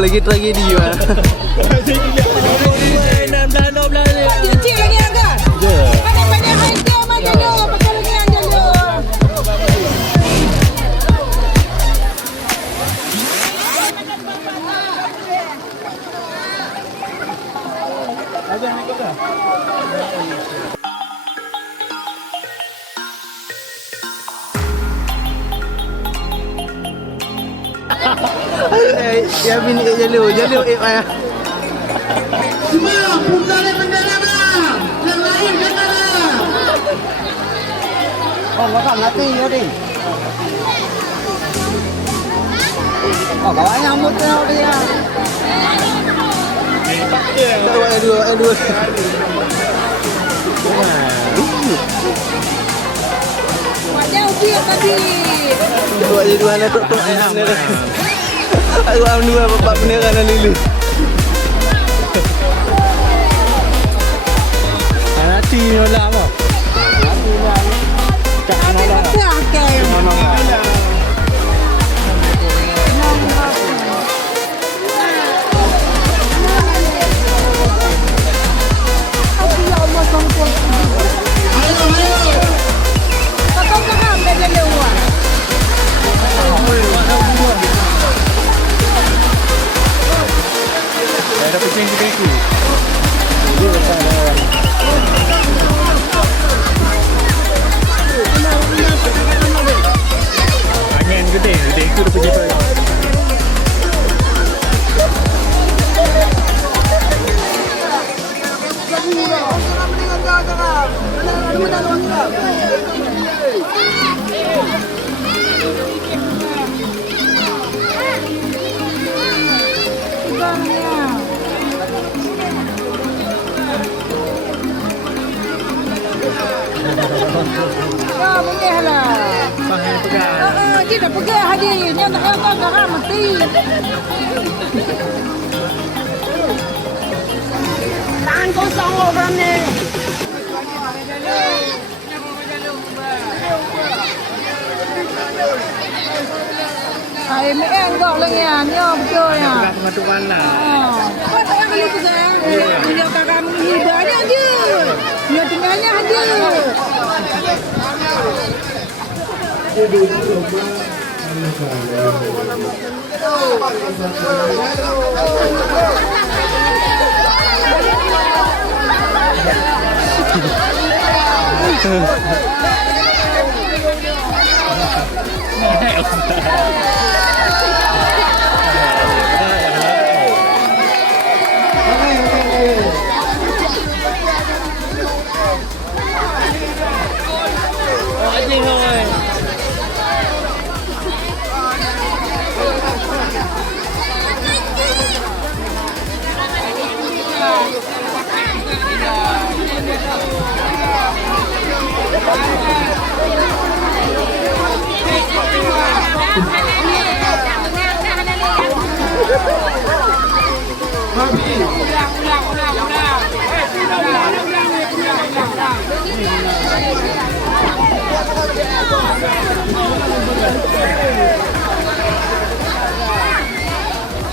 lagi tragedi mah. Cuci lagi agak. Banyak-banyak hiker mah jalur. Pakai lagi yang jalur. Ya bini jalur mah. Semua putarkan bendera bang. Yang lain jangan. Oh, bakal mati ya, Ding. Oh, bawa nyambut dia. Dua. Wajah ubi tadi. Dua nak tok enak. Aku dua bapak beneran lili. Nanti nyolah apa? Nanti lah. Cak nyolah. Pakai. Ada kucing-kucingku. Ini besar lawan. Angin gede itu udah pergi tuh. Ya, boleh lah. Panggil pegang. Dia dah pegang hadir. Dia tak tahu dah mati. Tangan kosong orang ni. MN kau lagi ya, betul ya. Masuk mana? Kau tak kali tu saya. Dia kakak menghibur dia aja. Dia tinggalnya aja.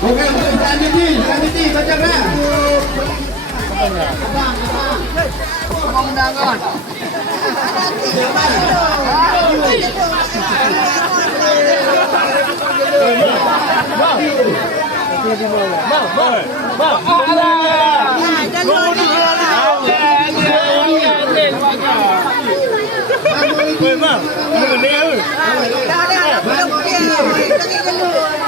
Oke, selanjutnya baca kan? Pemandangan. Dah, dah, dah, dah, dah, dah, dah, dah, dah, dah,